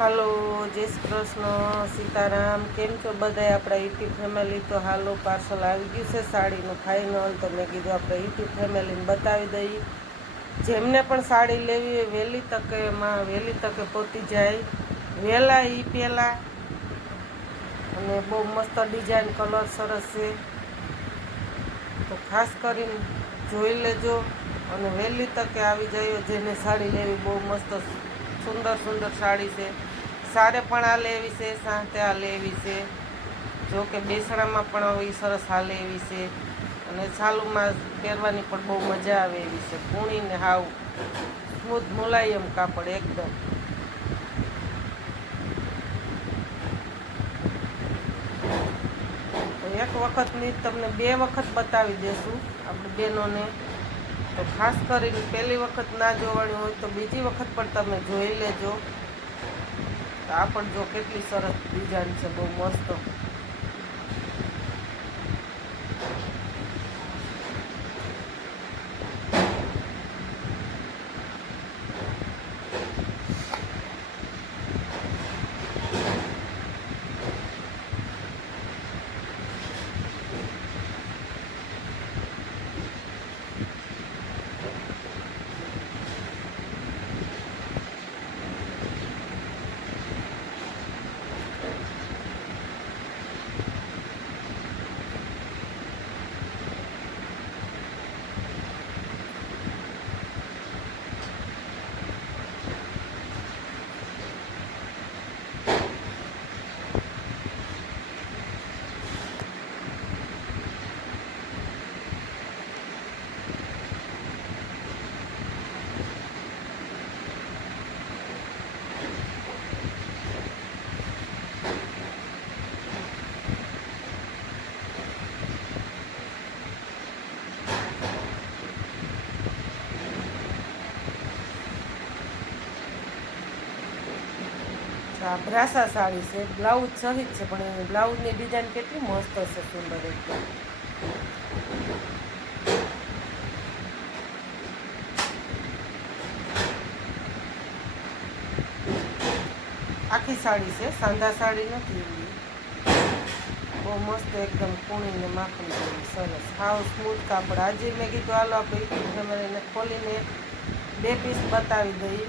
હાલો, જય શ્રી કૃષ્ણ, સીતારામ. કેમ છો બધા આપણા યુટ્યુબ ફેમિલી? તો હાલો, પાર્સલ આવી ગયું છે સાડીનું ફાઇનલ. તો મેં કીધું આપણે યુટ્યુબ ફેમિલીને બતાવી દઈએ. જેમને પણ સાડી લેવી હોય વહેલી તકે પહોંચી જાય, વહેલા એ પહેલાં. અને બહુ મસ્ત ડિઝાઇન, કલર સરસ છે. તો ખાસ કરીને જોઈ લેજો અને વહેલી તકે આવી જાય. જેને સાડી લેવી બહુ મસ્ત સુંદર સાડી છે. સારે પણ હાલે એવી છે, સાંતે હાલે એવી છે. જો કે બેસણામાં પણ આવી સરસ હાલે એવી છે. અને સાલુમાં પહેરવાની પણ બહુ મજા આવે એવી છે. પૂણીને હાવ સ્મૂથ મુલાયમ કાપડ એકદમ. એક વખતની તમને 2 વખત બતાવી દેશું આપણે બહેનોને. તો ખાસ કરીને પહેલી વખત ના જોવાની હોય તો બીજી વખત પણ તમે જોઈ લેજો. તો આ પણ જો કેટલી સરસ ડિઝાઇન છે, બહુ મસ્ત. આ બ્રાસા સાડી છે, બ્લાઉઝ સહિત છે, પણ એ બ્લાઉઝની ડિઝાઇન કેટલી મસ્ત છે, સુંદર એકદમ. આખી સાડી છે, સાંધા સાડી નથી. બહુ મસ્ત એકદમ કૂણીને માખણી જેવી સરસ, હાવ સ્મૂથ કાપડ. આજે મેં કીધું હાલો આપણે યુટ્યુબ ફેમિલીને ખોલીને 2 પીસ બતાવી દઈએ.